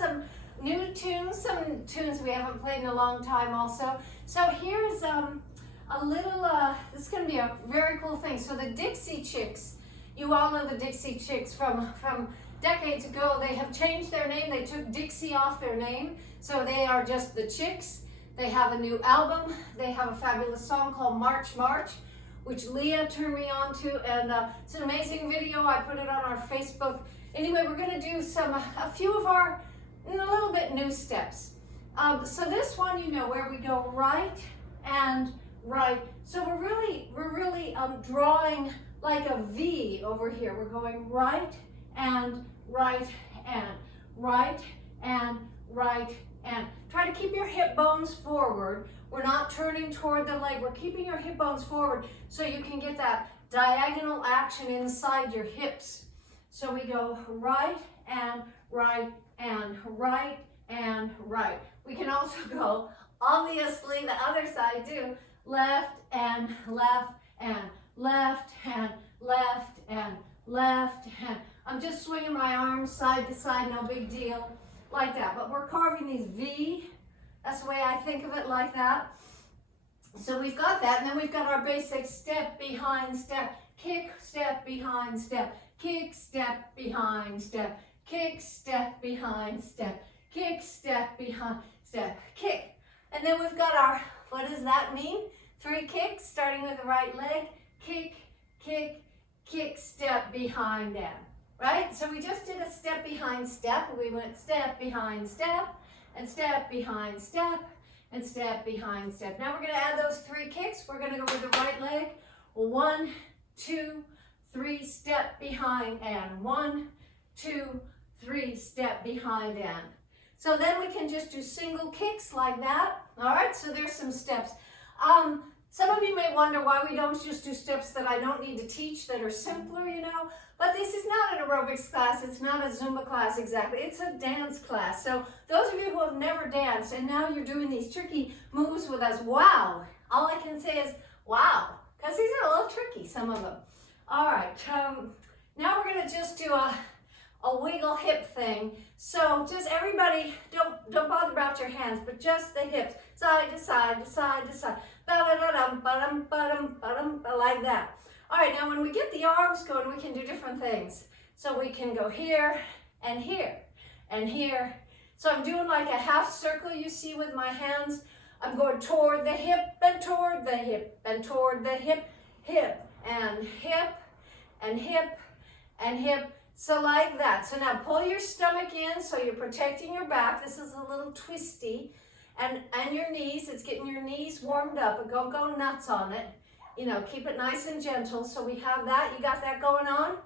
some new tunes, some tunes we haven't played in a long time also. So here's a little, this is going to be a very cool thing. So the Dixie Chicks, you all know the Dixie Chicks from decades ago. They have changed their name. They took Dixie off their name. So they are just the Chicks. They have a new album. They have a fabulous song called March March, which Leah turned me on to, and it's an amazing video. I put it on our Facebook. Anyway, we're going to do a few of our, a little bit new steps. So this one, you know, where we go right and right. So we're really drawing like a V over here. We're going right and right and right and right and. Try to keep your hip bones forward. We're not turning toward the leg. We're keeping your hip bones forward so you can get that diagonal action inside your hips. So we go right and right and right and right. We can also go, obviously, the other side too. Left and left and left and left and left and. I'm just swinging my arms side to side, no big deal. Like that, but we're carving these V. That's the way I think of it, like that. So we've got that, and then we've got our basic step behind step, kick, step behind step, kick, step behind step, kick, step behind step, kick, step behind step, kick. And then we've got our, what does that mean? 3 kicks, starting with the right leg, kick, kick, kick, step behind them. Right? So we just did a step behind step. We went step behind step and step behind step and step behind step. Now we're going to add those 3 kicks. We're going to go with the right leg. 1, 2, 3, step behind and 1, 2, 3, step behind and. So then we can just do single kicks like that. All right, so there's some steps. Some of you may wonder why we don't just do steps that I don't need to teach that are simpler, you know. But this is not an aerobics class. It's not a Zumba class exactly. It's a dance class. So those of you who have never danced and now you're doing these tricky moves with us, wow. All I can say is wow, because these are a little tricky, some of them. All right, now we're going to just do a wiggle hip thing. So just everybody, don't bother about your hands, but just the hips, side to side to side to side, ba-da-da-dum, ba-dum, ba-dum, ba-dum, like that. All right, now when we get the arms going, we can do different things. So we can go here and here and here. So I'm doing like a half circle, you see, with my hands. I'm going toward the hip and toward the hip and toward the hip, hip and hip and hip and hip. So like that. So now pull your stomach in so you're protecting your back. This is a little twisty. And your knees, it's getting your knees warmed up, but don't go nuts on it. You know, keep it nice and gentle. So we have that. You got that going on?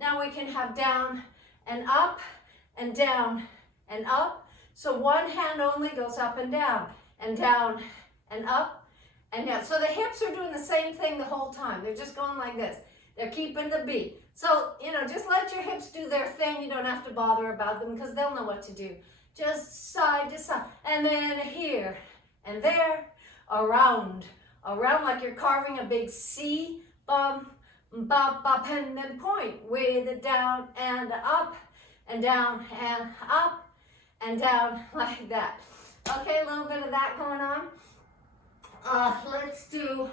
Now we can have down and up and down and up. So one hand only goes up and down and up and down. So the hips are doing the same thing the whole time. They're just going like this. They're keeping the beat. So, you know, just let your hips do their thing. You don't have to bother about them because they'll know what to do. Just side to side. And then here and there, around like you're carving a big C, bum, bop, bop, and then point with it down and up and down and up and down like that. Okay, a little bit of that going on. Let's do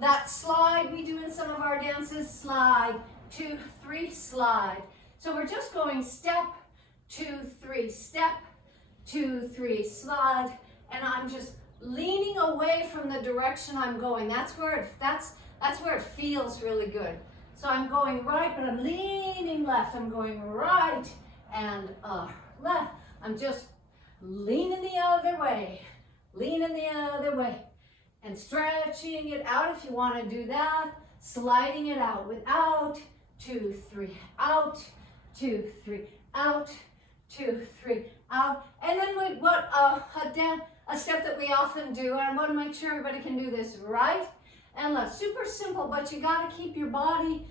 that slide we do in some of our dances. Slide, 2, 3, slide. So we're just going step, 2, 3, step, 2, 3, slide, and I'm just leaning away from the direction I'm going. That's where it feels really good. So I'm going right, but I'm leaning left. I'm going right and left. I'm just leaning the other way, and stretching it out if you want to do that. Sliding it out with out, 2, 3, out, 2, 3, out, 2, 3, out. And then with what a step that we often do, and I want to make sure everybody can do this, right and left. Super simple, but you got to keep your body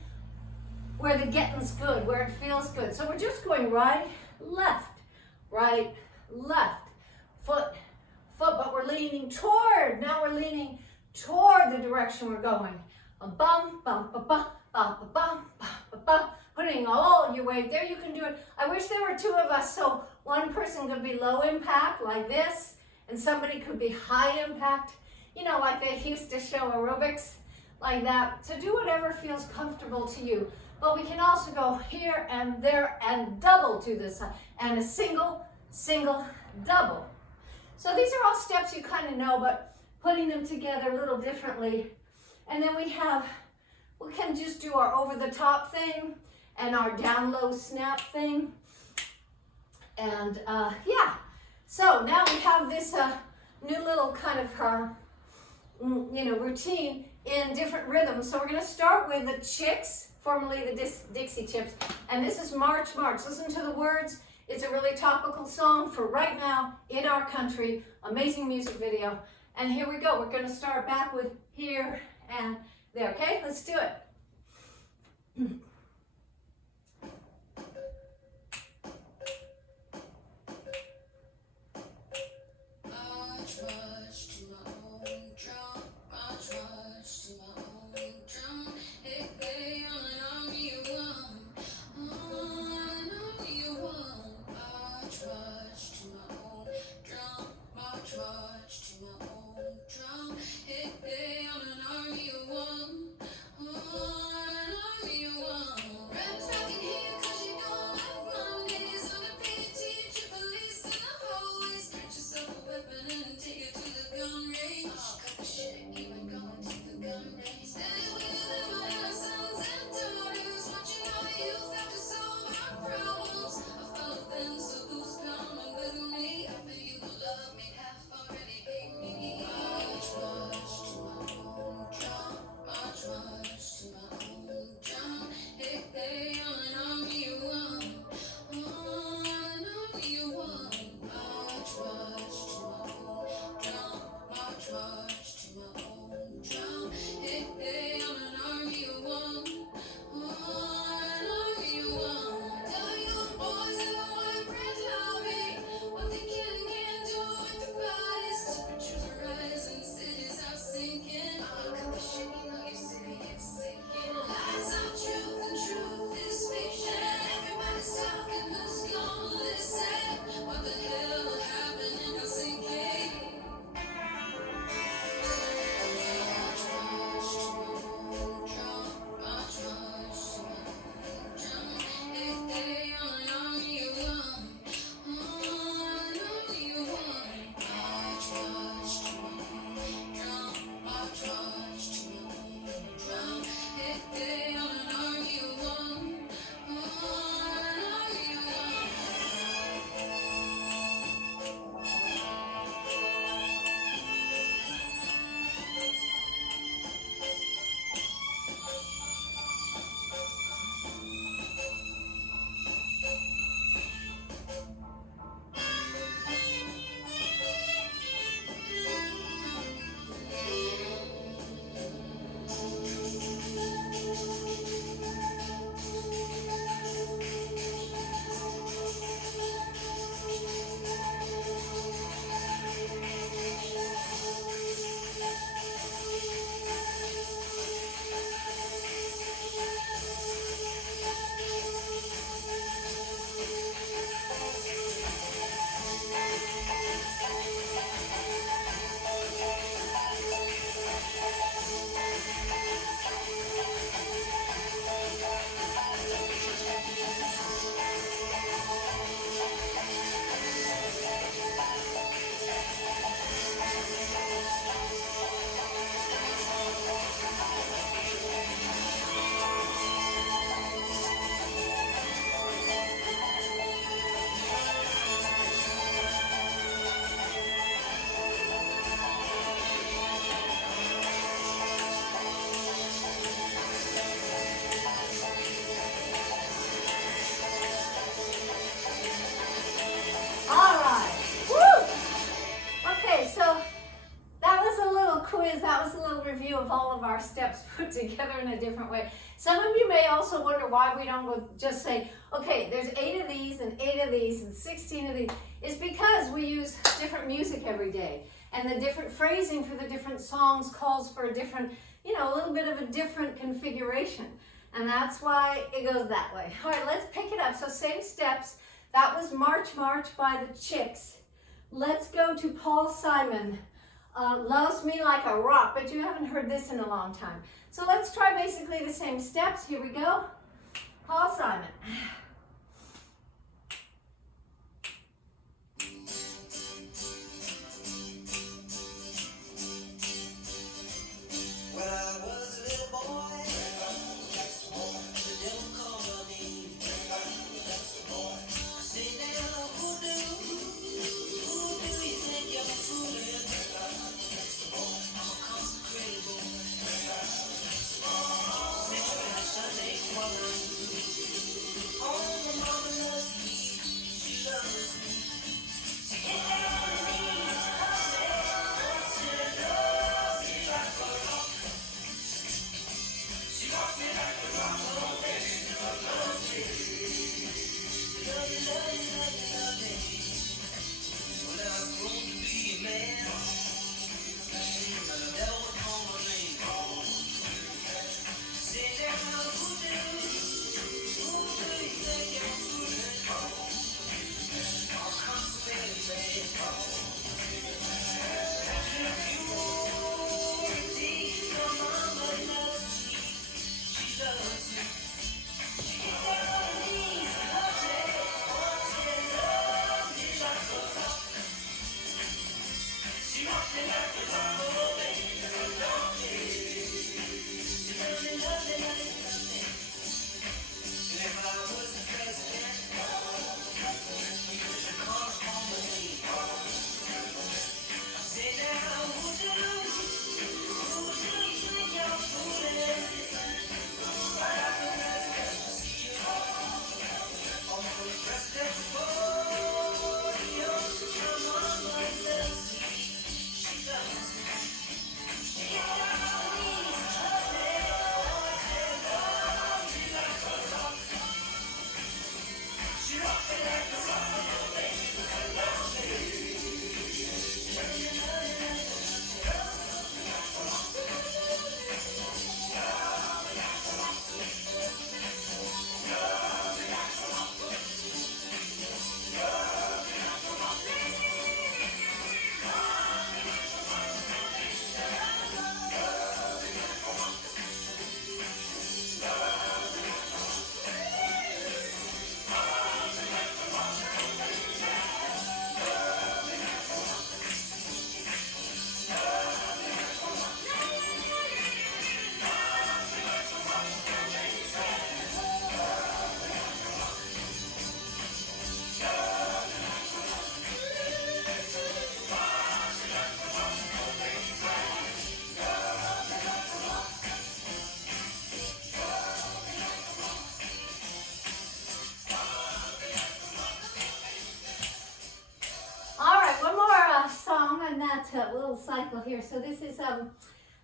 where the getting's good, where it feels good. So we're just going right, left, foot, but we're leaning toward. Now we're leaning toward the direction we're going. A bum, bum, ba, bum, bum, ba, bum, bum, ba, bum. Putting all your weight there. You can do it. I wish there were 2 of us so One person could be low impact like this, and somebody could be high impact, you know, like they used to show aerobics like that. So do whatever feels comfortable to you. But we can also go here and there and double to this side, and a single, single, double. So these are all steps you kind of know, but putting them together a little differently. And then we can just do our over the top thing and our down low snap thing. And yeah, so now we have this new little kind of, you know, routine in different rhythms. So we're going to start with the Chicks, formerly the Dixie Chicks, and this is March, March. Listen to the words. It's a really topical song for right now in our country. Amazing music video. And here we go. We're going to start back with here and there. Okay, let's do it. review of all of our steps put together in a different way. Some of you may also wonder why we don't just say, okay, there's 8 of these and 8 of these and 16 of these. It's because we use different music every day. And the different phrasing for the different songs calls for a different, a little bit of a different configuration. And that's why it goes that way. All right, let's pick it up. So same steps. That was March March by the Chicks. Let's go to Paul Simon. Loves Me Like a Rock, but you haven't heard this in a long time. So let's try basically the same steps. Here we go. Paul Simon. Little cycle here. So this is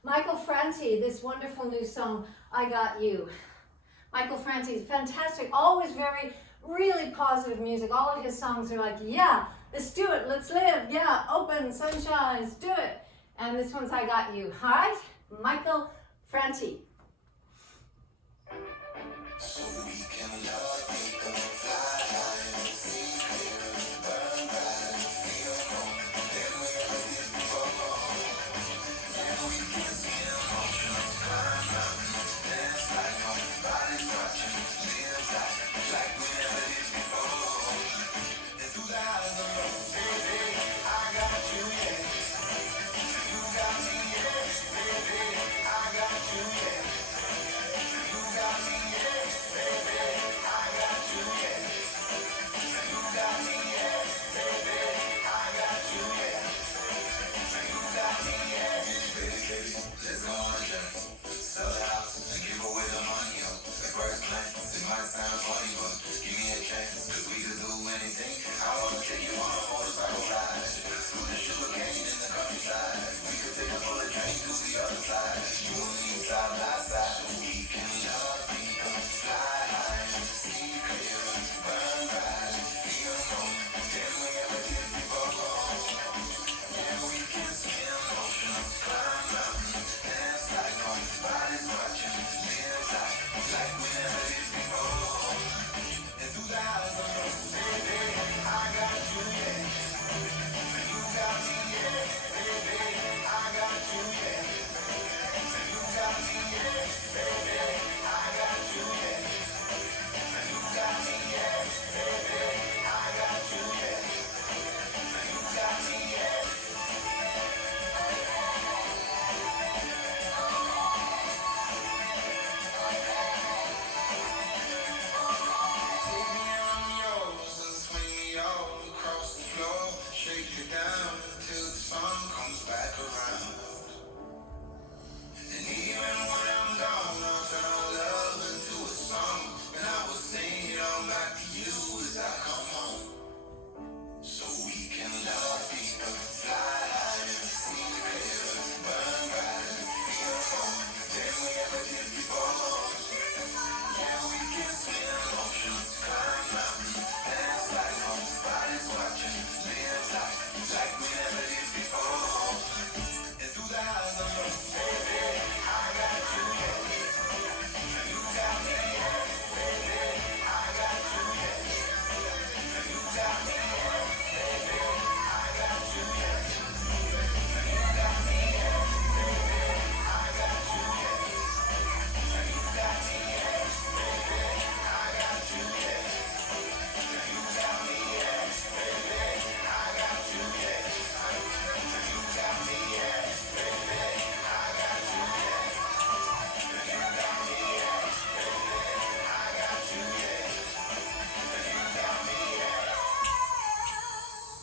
Michael Franti, this wonderful new song, I Got You. Michael Franti is fantastic, always really positive music. All of his songs are like, yeah, let's do it, let's live, yeah, open, sunshine, let's do it. And this one's I Got You. All right, Michael Franti. So we can love, we can fly.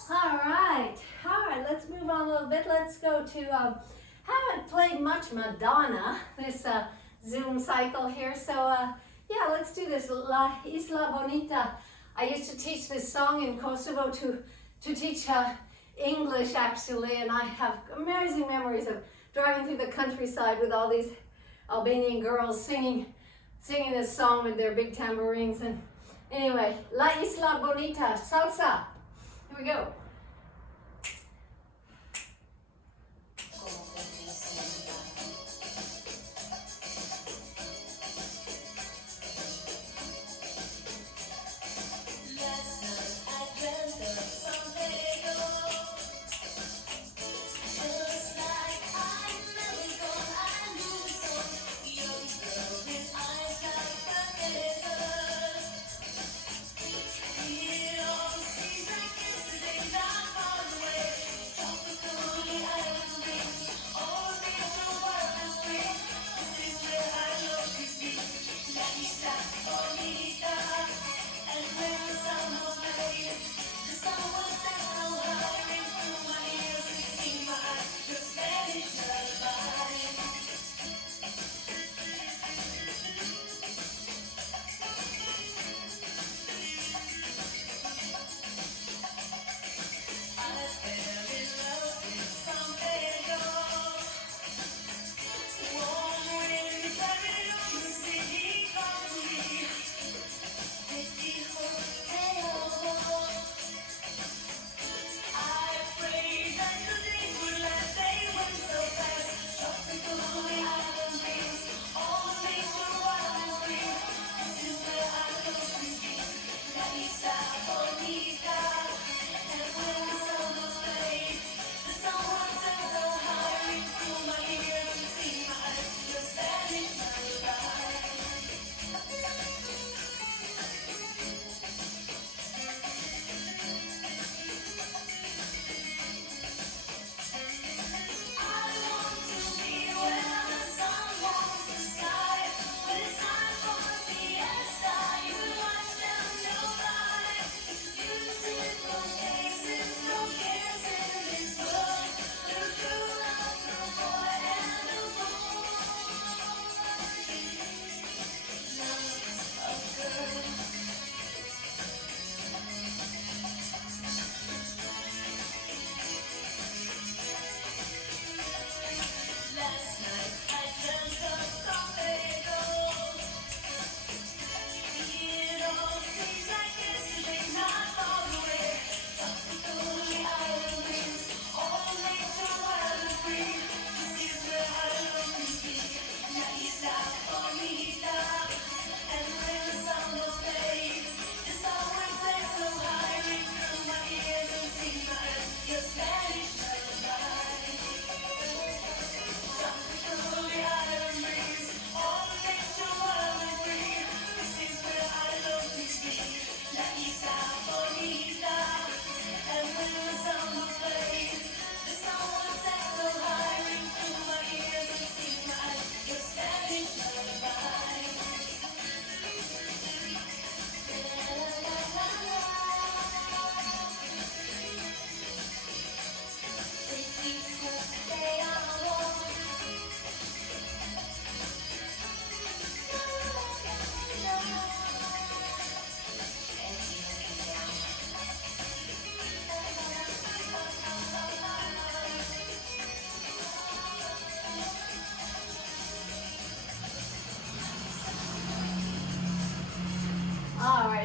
All right, let's move on a little bit. Let's go to, haven't played much Madonna this Zoom cycle here, so yeah, let's do this, La Isla Bonita. I used to teach this song in Kosovo to teach English actually, and I have amazing memories of driving through the countryside with all these Albanian girls singing this song with their big tambourines. And anyway, La Isla Bonita, salsa. Here we go.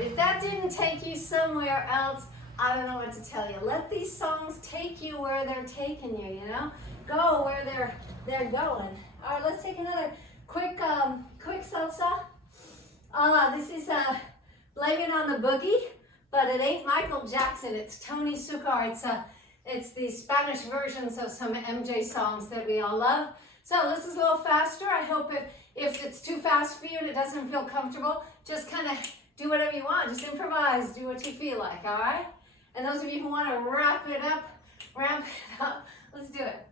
If that didn't take you somewhere else, I don't know what to tell you. Let these songs take you where they're taking you, you know? Go where they're going. All right, let's take another quick salsa. This is Blame It on the Boogie, but it ain't Michael Jackson. It's Tony Succar. It's the Spanish versions of some MJ songs that we all love. So this is a little faster. I hope if it's too fast for you and it doesn't feel comfortable, just kind of do whatever you want. Just improvise. Do what you feel like, all right? And those of you who want to ramp it up, let's do it.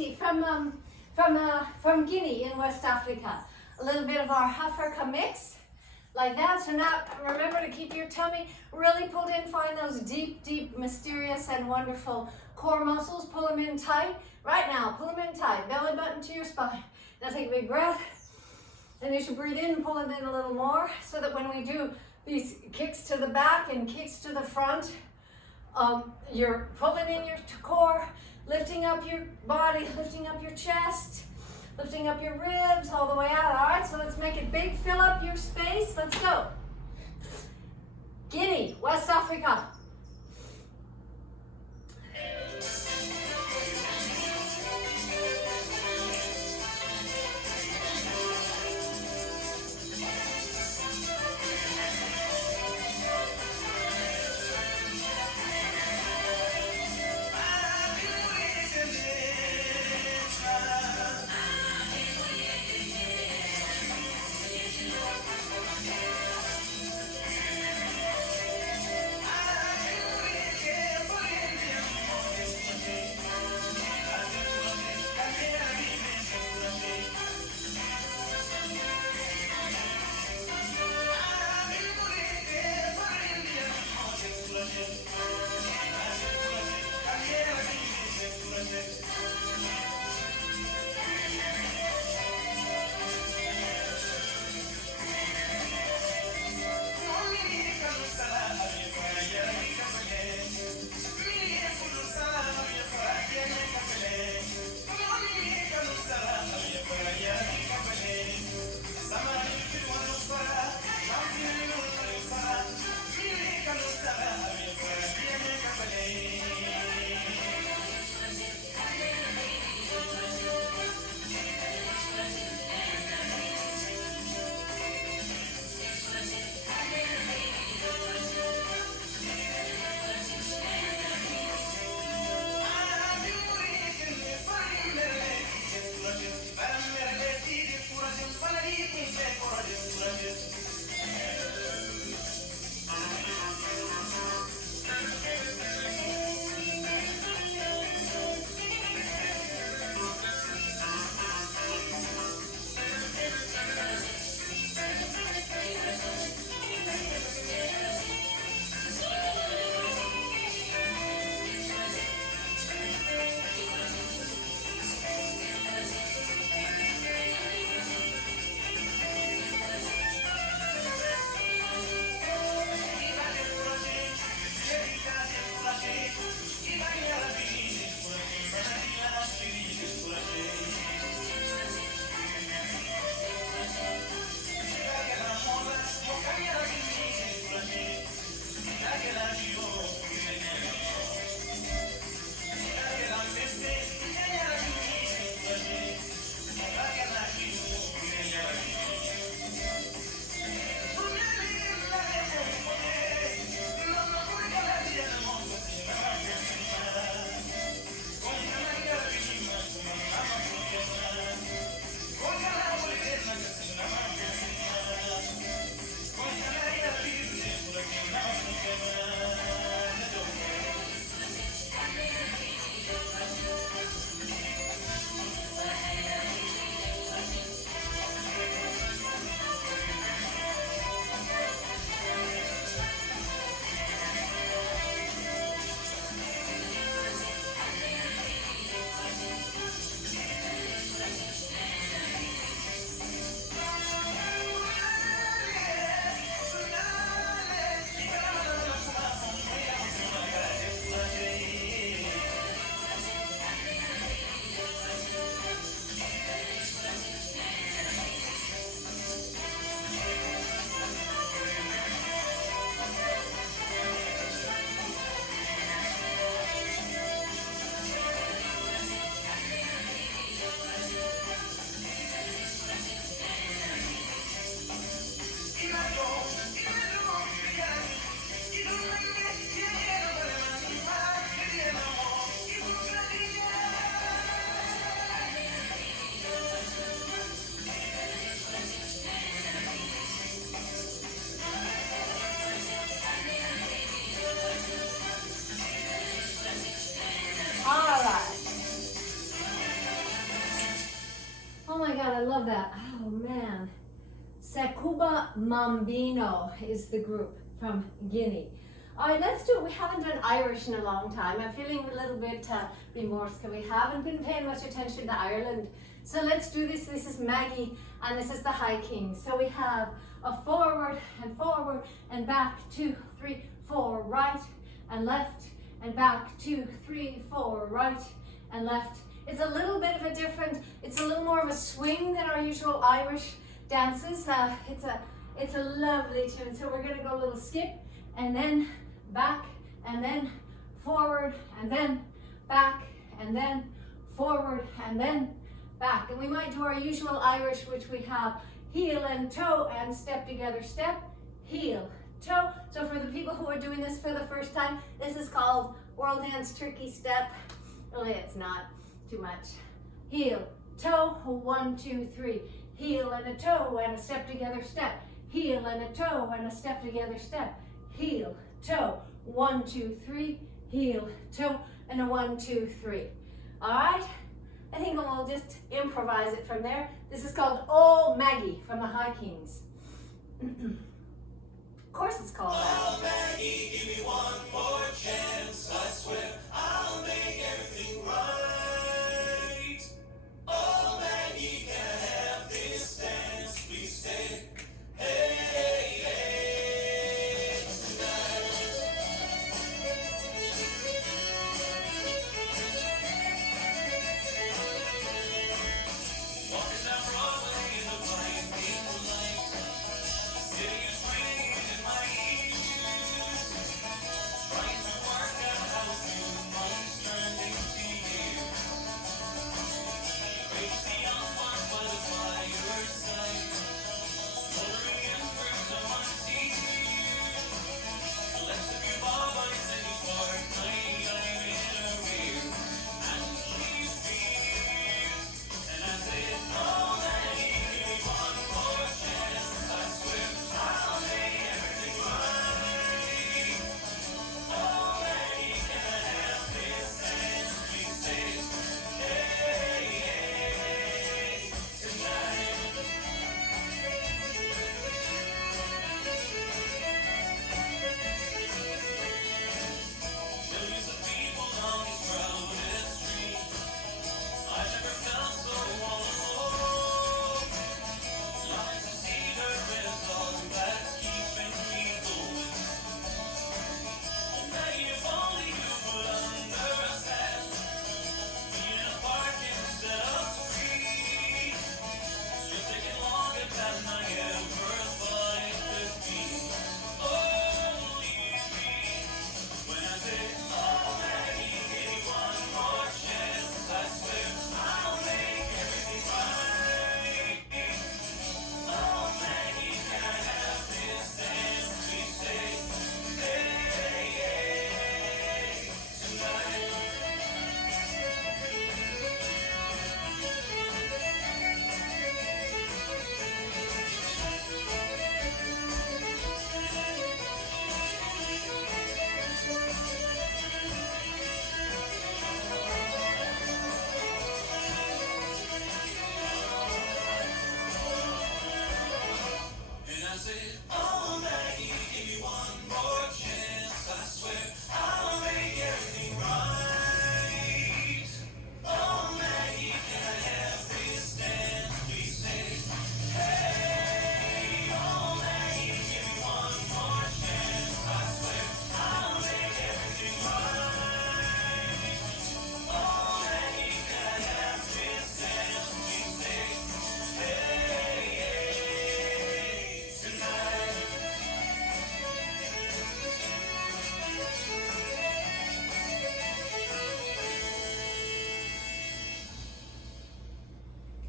Dixie from Guinea in West Africa. A little bit of our Africa mix, like that. So now remember to keep your tummy really pulled in. Find those deep, deep, mysterious and wonderful core muscles. Pull them in tight. Right now, pull them in tight. Belly button to your spine. Now take a big breath. And you should breathe in and pull it in a little more so that when we do these kicks to the back and kicks to the front, you're pulling in your core, lifting up your body, lifting up your chest, lifting up your ribs all the way out. All right, so let's make it big. Fill up your space. Let's go. Guinea, West Africa. my God, I love that. Oh man. Sekuba Mambino is the group from Guinea. All right, let's do it. We haven't done Irish in a long time. I'm feeling a little bit remorse. We haven't been paying much attention to Ireland. So let's do this. This is Maggie and this is the High Kings. So we have a forward and back, 2, 3, 4, right and left and back, 2, 3, 4, right and left. It's a little bit of a different, it's a little more of a swing than our usual Irish dances. It's a lovely tune. So we're gonna go a little skip and then back and then forward and then back and then forward and then back. And we might do our usual Irish, which we have heel and toe and step together, step, heel, toe. So for the people who are doing this for the first time, this is called World Dance Tricky Step. Really, it's not too much. Heel, toe, 1, 2, 3. Heel and a toe and a step together, step. Heel and a toe and a step together, step. Heel, toe, 1, 2, 3. Heel, toe, and a 1, 2, 3. All right? I think we'll just improvise it from there. This is called Oh Maggie from the High Kings. Of course it's called that. Oh Maggie, give me one more chance. I swear I'll make everything right. Oh Maggie, can I have this dance? Please stay. Hey, hey, tonight. Walking down Broadway in the bright pink light. City is ringing in my ears. Trying to work out how few months turned into years. Reached the young one by the fireside. Smoldering embers of my tears. Left a few bob-eyes in his part-time I'm in her rear. And she fears. And I said, oh Maggie, give me one more chance. I swear I'll make everything right. Oh Maggie, can I have this dance? Please stay. Hey, hey, tonight. Millions of people on this crowded street. I never felt so all alone. Lines to see her is all that's keeping me going. Oh Maggie, if only you would understand. Being in a park instead of free. You're taking longer than I ever thought it could be. Only me. When I say, oh Maggie, give me one more chance. I swear I'll make everything right. Oh Maggie, can I have this dance? Please say, hey, hey, tonight. And I said, oh Maggie, give me one more chance. I swear I'll make everything right. Oh Maggie, can I have this dance? Please say, hey. Oh Maggie, give me one more chance. I swear I'll make everything right. Oh Maggie, can I have this dance? Please say, hey, hey, tonight.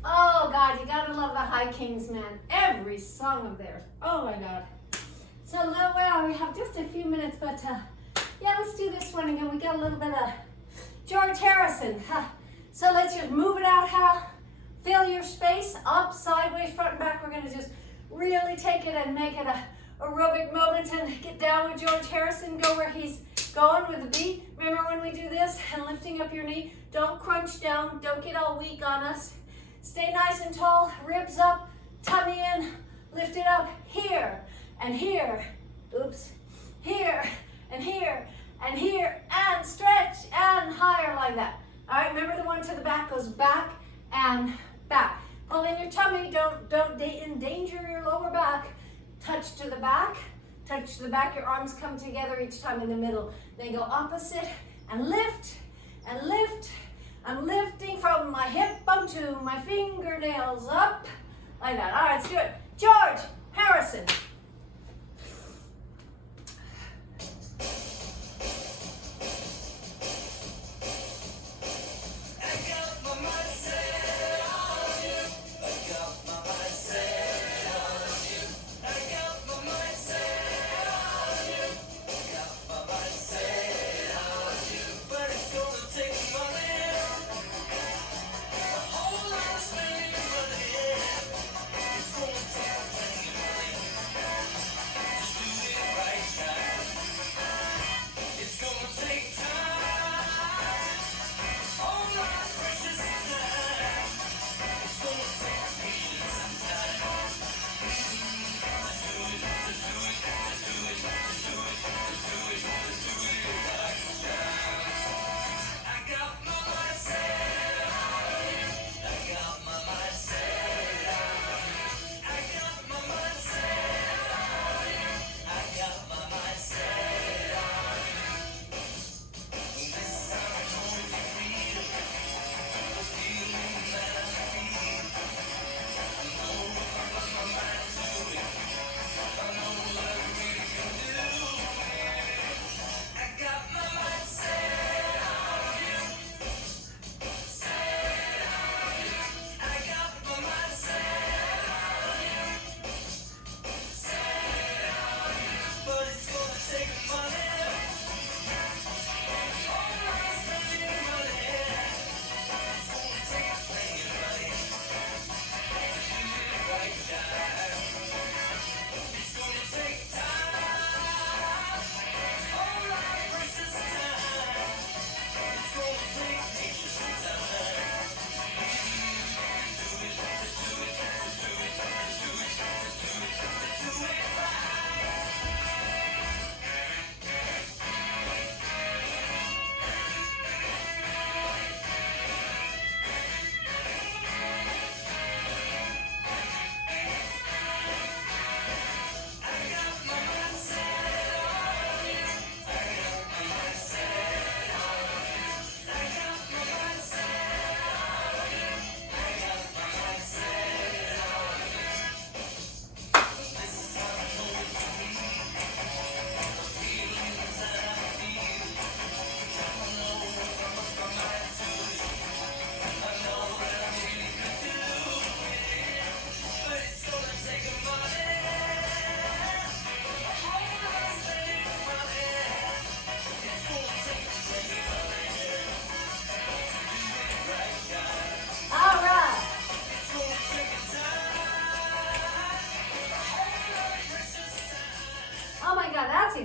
Oh God, you gotta love the High Kings, man. Every song of theirs. Oh my God. So well, we have just a few minutes, but yeah, let's do this one again. We got a little bit of George Harrison. So let's just move it out, Hal. Fill your space, up, sideways, front and back. We're gonna just really take it and make it a aerobic moment and get down with George Harrison. Go where he's going with the beat. Remember when we do this and lifting up your knee? Don't crunch down. Don't get all weak on us. Stay nice and tall, ribs up, tummy in, lift it up here and here. Oops. Here and here and here, and stretch and higher like that. All right, remember the one to the back goes back and back. Pull in your tummy, don't endanger your lower back. Touch to the back, your arms come together each time in the middle. Then go opposite and lift and lift. I'm lifting from my hip bone to my fingernails up, like that. All right, let's do it. George Harrison.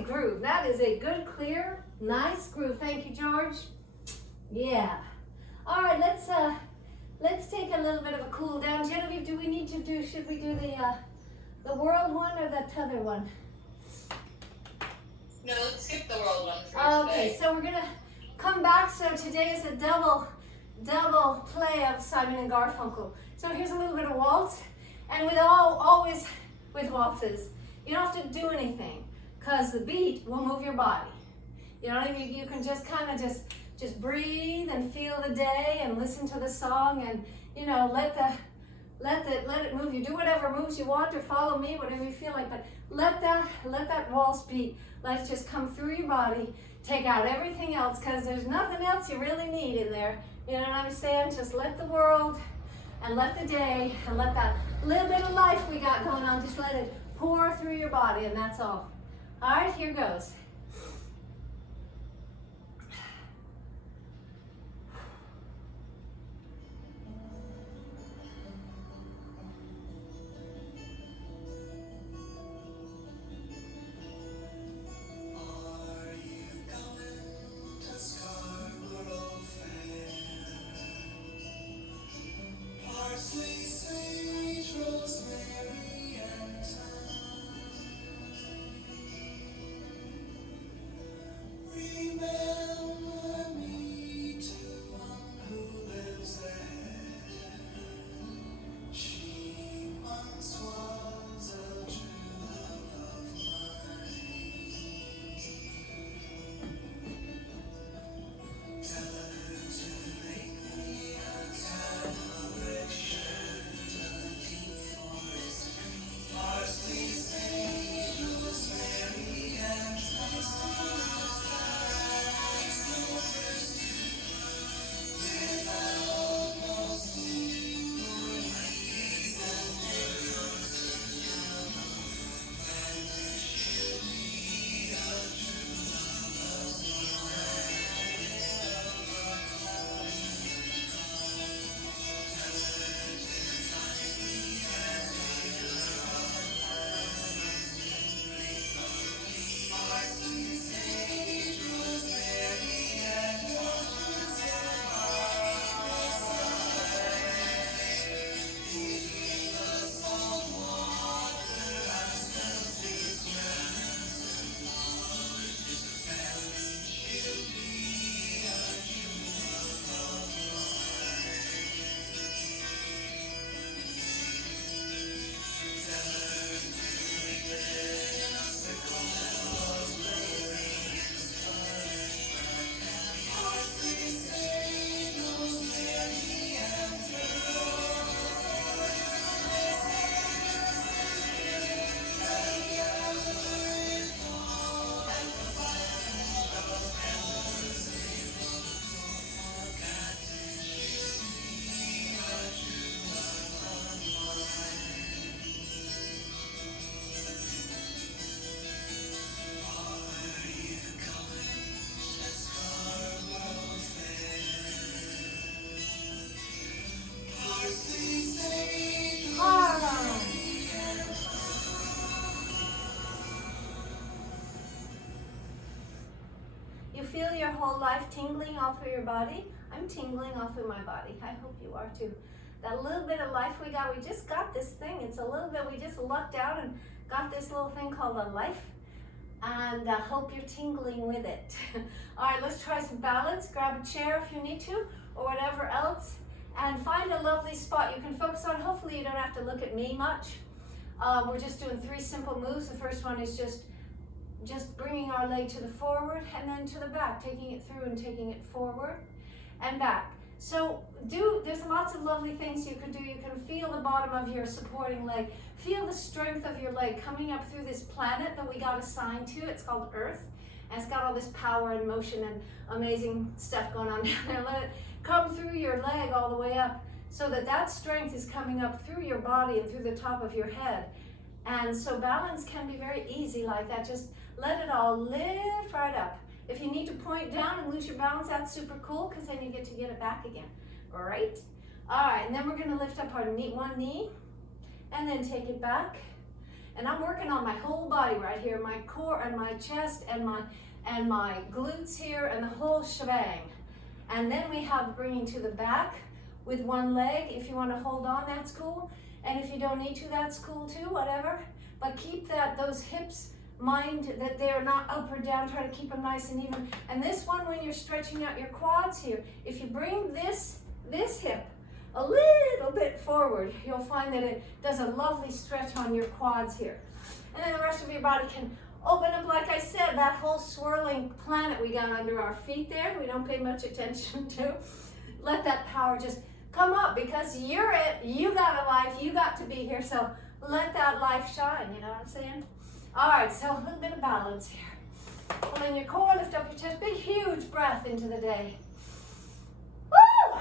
Groove. That is a good, clear, nice groove. Thank you, George. Yeah. All right, let's take a little bit of a cool down. Genevieve, should we do the world one or the t'other one? No, let's skip the world one for Okay, today. so we're gonna come back. So today is a double play of Simon and Garfunkel. So here's a little bit of waltz, and always with waltzes, you don't have to do anything, because the beat will move your body. You know what I mean? You can just kind of just breathe and feel the day and listen to the song, and let it move you. Do whatever moves you want, or follow me, whatever you feel like. But let that waltz beat. Let it just come through your body. Take out everything else, because there's nothing else you really need in there. You know what I'm saying? Just let the world and let the day and let that little bit of life we got going on, just let it pour through your body, and that's all. All right, here goes. Parsley whole life tingling all through your body? I'm tingling all through my body. I hope you are too. That little bit of life we got, we just got this thing. It's a little bit, we just lucked out and got this little thing called a life. And I hope you're tingling with it. All right, let's try some balance. Grab a chair if you need to, or whatever else. And find a lovely spot you can focus on. Hopefully you don't have to look at me much. We're just doing 3 simple moves. The first one is just bringing our leg to the forward and then to the back, taking it through and taking it forward and back. So there's lots of lovely things you can do. You can feel the bottom of your supporting leg. Feel the strength of your leg coming up through this planet that we got assigned to. It's called Earth. And it's got all this power and motion and amazing stuff going on down there. Let it come through your leg all the way up so that strength is coming up through your body and through the top of your head. And so balance can be very easy like that. Just let it all lift right up. If you need to point down and lose your balance, that's super cool because then you get to get it back again. Great. All right, and then we're going to lift up our one knee and then take it back. And I'm working on my whole body right here, my core and my chest and my glutes here and the whole shebang. And then we have bringing to the back with one leg. If you want to hold on, that's cool. And if you don't need to, that's cool too, whatever. But keep those hips, mind that they're not up or down. Try to keep them nice and even. And this one, when you're stretching out your quads here, if you bring this hip a little bit forward, you'll find that it does a lovely stretch on your quads here. And then the rest of your body can open up, like I said, that whole swirling planet we got under our feet there, we don't pay much attention to. Let that power just come up because you're it. You got a life. You got to be here. So let that life shine. You know what I'm saying? All right, so a little bit of balance here. Pull in your core, lift up your chest. Big, huge breath into the day. Woo!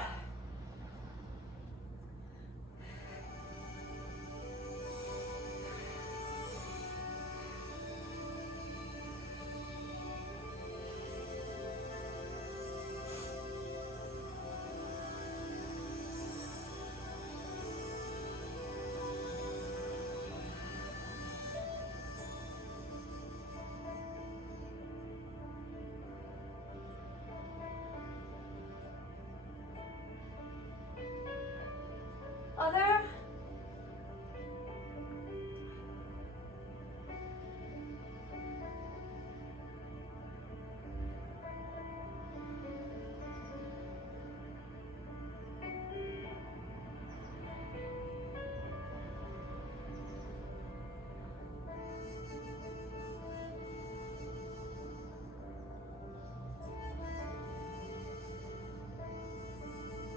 Other.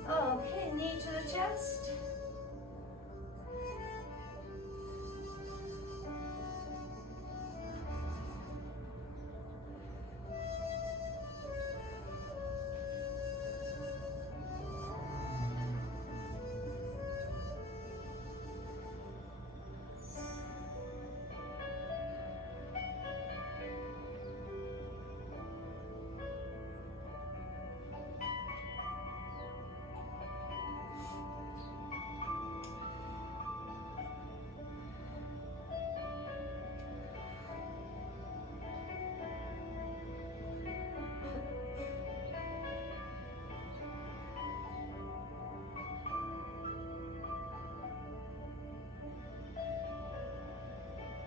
Okay, knee to the chest.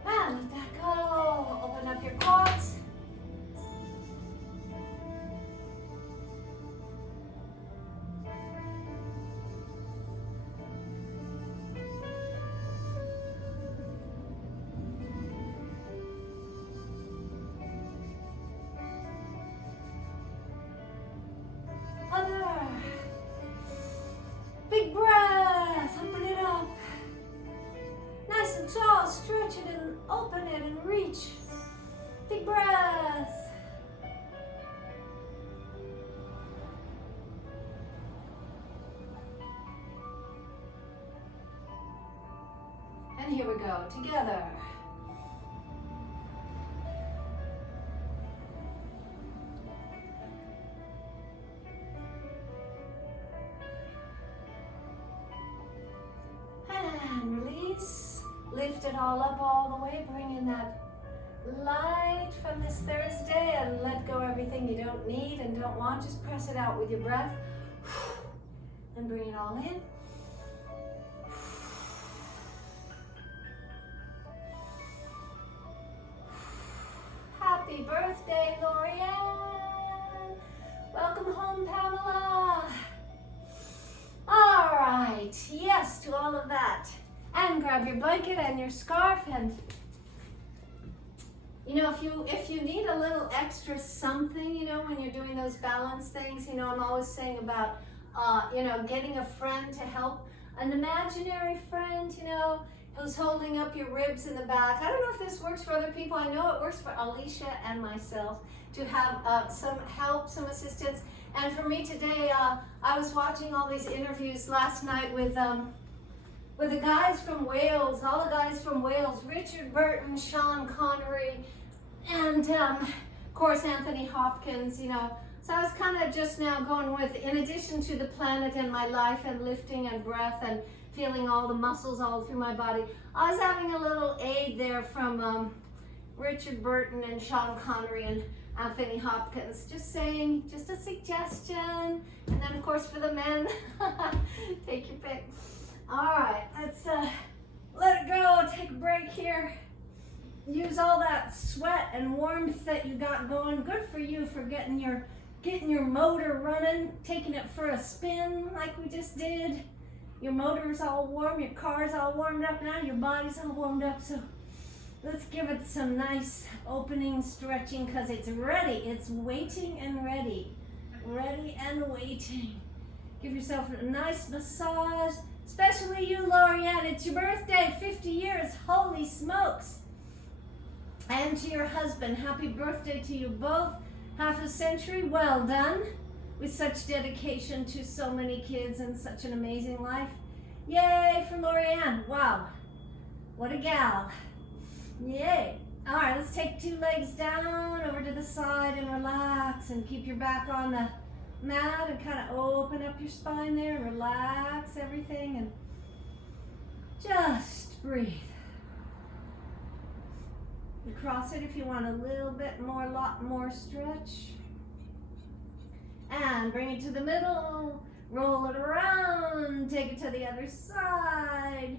Let that go. Open up your quads. Other. Big breath. Open it up. Nice and tall. Stretch it and open it and reach. Big breath. And here we go, together. And release. Lift it all up all the way. Bring in that light from this Thursday and let go everything you don't need and don't want. Just press it out with your breath and bring it all in. Happy birthday, Lorianne. Welcome home, Pamela. All right, yes to all of that. And grab your blanket and your scarf, and you know, if you need a little extra something, you know, when you're doing those balance things, you know, I'm always saying about, you know, getting a friend to help, an imaginary friend, you know, who's holding up your ribs in the back. I don't know if this works for other people. I know it works for Alicia and myself to have some help, some assistance. And for me today, I was watching all these interviews last night with the guys from Wales, all the guys from Wales, Richard Burton, Sean Connery, and of course Anthony Hopkins, you know. So I was kind of just now going with, in addition to the planet and my life and lifting and breath and feeling all the muscles all through my body, I was having a little aid there from Richard Burton and Sean Connery and Anthony Hopkins, just saying, just a suggestion. And then of course for the men, take your pick. All right, let's let it go, take a break here. Use all that sweat and warmth that you got going. Good for you for getting your motor running, taking it for a spin like we just did. Your motor's all warm, your car's all warmed up now, your body's all warmed up. So let's give it some nice opening stretching because it's ready. It's waiting and ready. Ready and waiting. Give yourself a nice massage. Especially you, Lorianne, it's your birthday, 50 years, holy smokes. And to your husband, happy birthday to you both. Half a century, well done. With such dedication to so many kids and such an amazing life. Yay for Lorianne, wow. What a gal. Yay. All right, let's take 2 legs down over to the side and relax and keep your back on the mat and kind of open up your spine there, relax everything and just breathe. You cross it if you want a little bit more, lot more stretch. And bring it to the middle, roll it around, take it to the other side,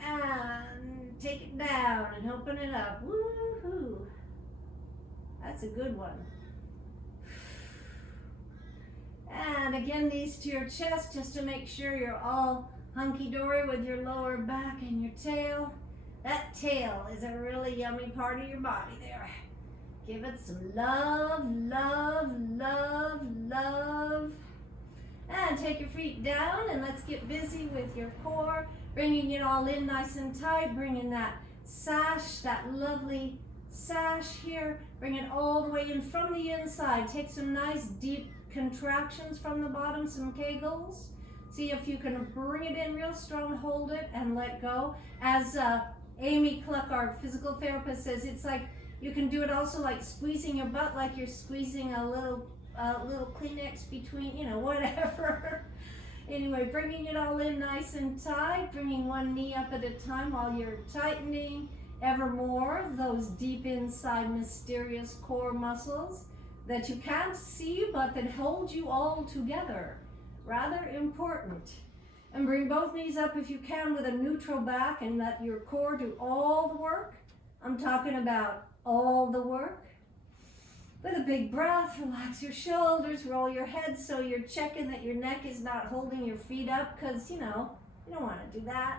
and take it down and open it up. Woohoo! That's a good one. And again, these to your chest just to make sure you're all hunky-dory with your lower back and your tail. That tail is a really yummy part of your body there. Give it some love, love, love, love. And take your feet down and let's get busy with your core. Bringing it all in nice and tight. Bringing that sash, that lovely sash here. Bring it all the way in from the inside. Take some nice deep contractions from the bottom, some kegels. See if you can bring it in real strong, hold it and let go. As Amy Cluck, our physical therapist, says, it's like you can do it also like squeezing your butt, like you're squeezing a little Kleenex between, you know, whatever. Anyway, bringing it all in nice and tight, bringing one knee up at a time while you're tightening evermore those deep inside mysterious core muscles that you can't see but that hold you all together. Rather important. And bring both knees up if you can with a neutral back and let your core do all the work. I'm talking about all the work. With a big breath, relax your shoulders, roll your head so you're checking that your neck is not holding your feet up because, you know, you don't want to do that.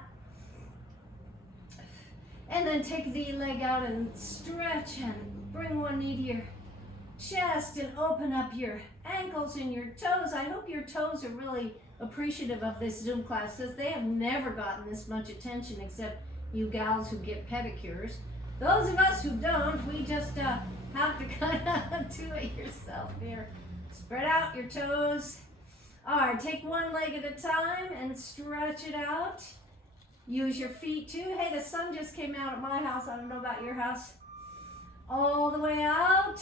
And then take the leg out and stretch and bring one knee to your chest and open up your ankles and your toes. I hope your toes are really appreciative of this Zoom class because they have never gotten this much attention except you gals who get pedicures. Those of us who don't, we just have to kind of do it yourself here. Spread out your toes. All right, take one leg at a time and stretch it out. Use your feet too. Hey, the sun just came out at my house. I don't know about your house. All the way out.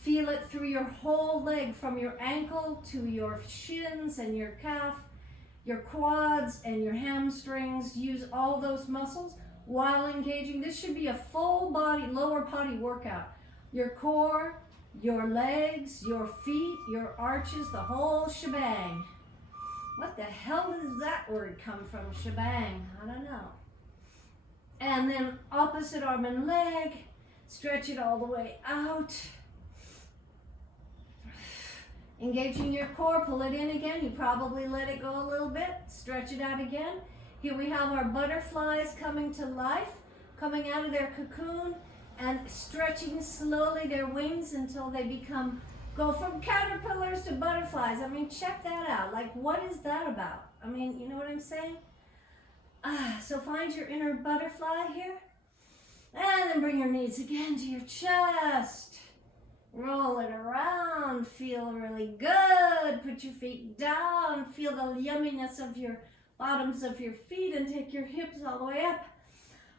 Feel it through your whole leg, from your ankle to your shins and your calf, your quads and your hamstrings. Use all those muscles while engaging. This should be a full body, lower body workout. Your core, your legs, your feet, your arches, the whole shebang. What the hell does that word come from, shebang? I don't know. And then opposite arm and leg, stretch it all the way out. Engaging your core, pull it in again. You probably let it go a little bit, stretch it out again. Here we have our butterflies coming to life, coming out of their cocoon and stretching slowly their wings until they go from caterpillars to butterflies. I mean, check that out. Like, what is that about? I mean, you know what I'm saying? So find your inner butterfly here. And then bring your knees again to your chest. Roll it around. Feel really good. Put your feet down. Feel the yumminess of your bottoms of your feet and take your hips all the way up.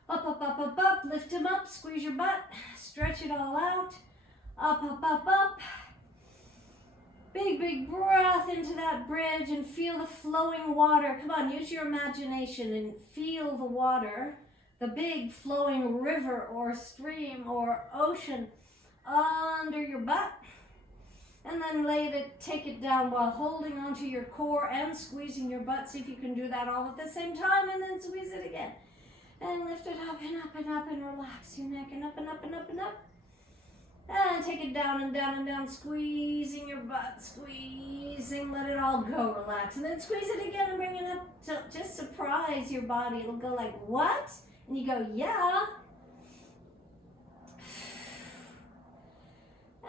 Up, up, up, up, up. Lift them up. Squeeze your butt. Stretch it all out. Up, up, up, up. Big, big breath into that bridge and feel the flowing water. Come on, use your imagination and feel the water, the big flowing river or stream or ocean under your butt. And then take it down while holding onto your core and squeezing your butt. See if you can do that all at the same time, and then squeeze it again. And lift it up and up and up and relax your neck and up and up and up and up. And take it down and down and down, squeezing your butt, squeezing, let it all go, relax. And then squeeze it again and bring it up. So just surprise your body. It'll go like, what? And you go, yeah.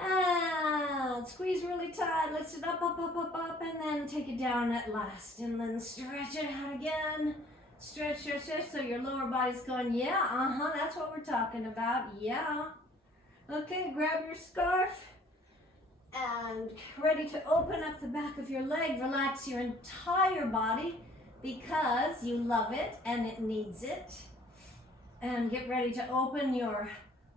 And squeeze really tight, lift it up, up, up, up, up, and then take it down at last. And then stretch it out again. Stretch, stretch, stretch, so your lower body's going, yeah, that's what we're talking about, yeah. Okay, grab your scarf and ready to open up the back of your leg. Relax your entire body because you love it and it needs it. And get ready to open your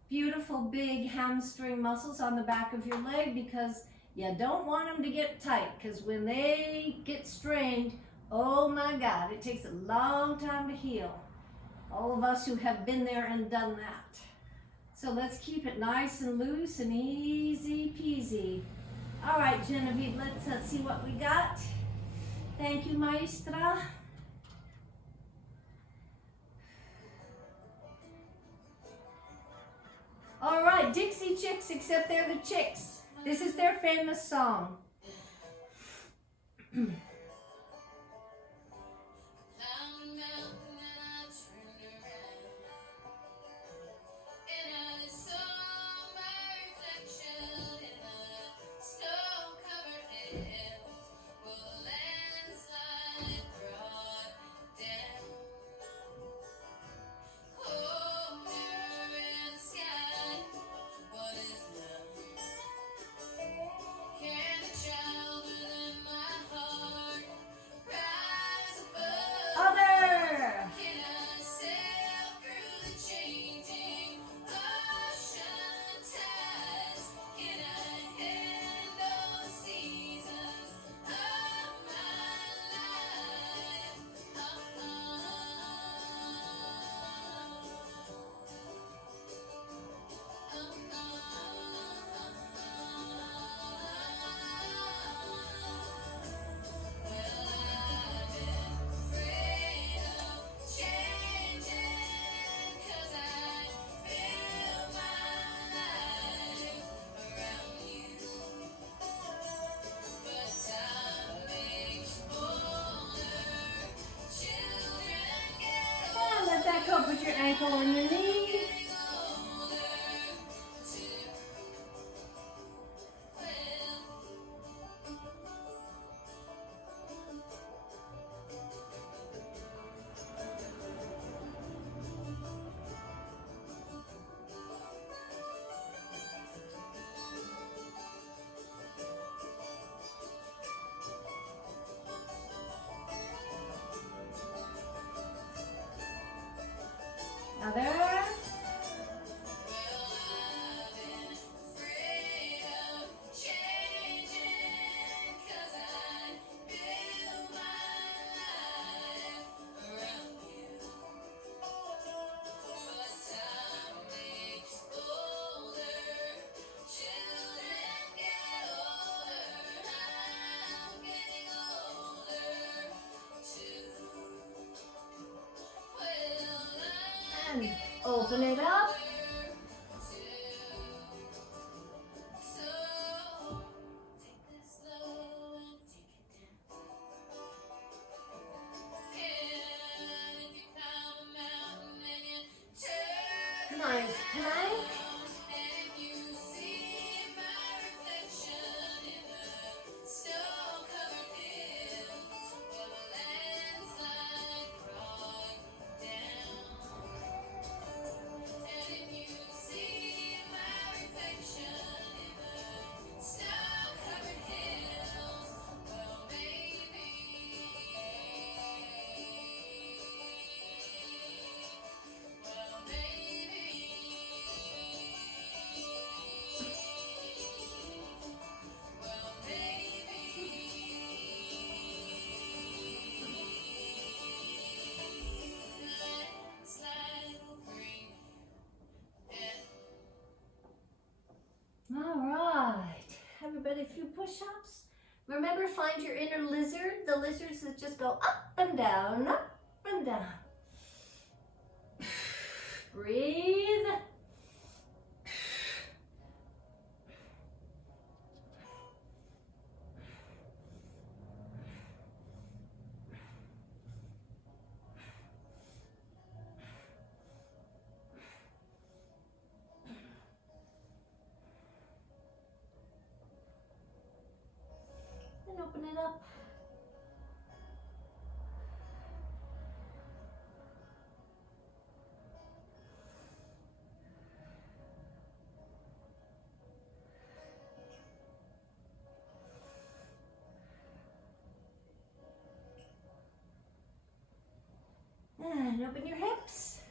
beautiful big hamstring muscles on the back of your leg because you don't want them to get tight, because when they get strained, oh my God, it takes a long time to heal. All of us who have been there and done that. So let's keep it nice and loose and easy peasy. All right, Genevieve, let's see what we got. Thank you, Maestra. All right, Dixie Chicks, except they're the chicks. This is their famous song. Go put your ankle on your knee. Other. And open it up. Nice plank. All right, everybody, a few push-ups. Remember, find your inner lizard, the lizards that just go up and down, up and down. Breathe. And open it up. And open your hips.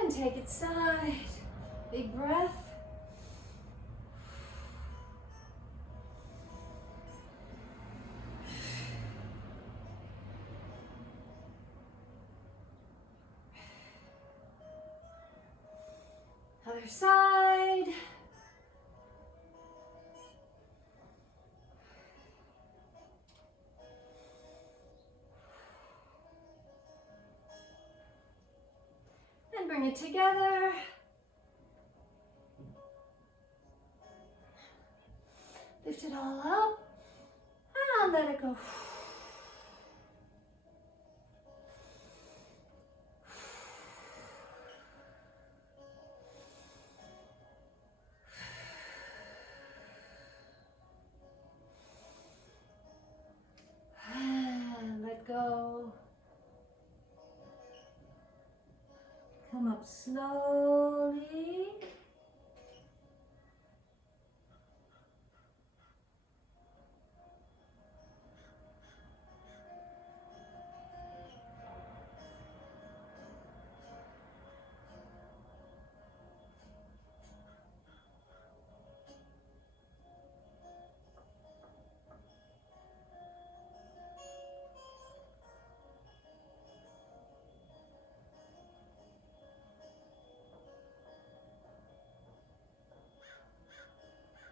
And take it side. Big breath. Other side. And bring it together. Lift it all up. And let it go. And let go. Come up slowly.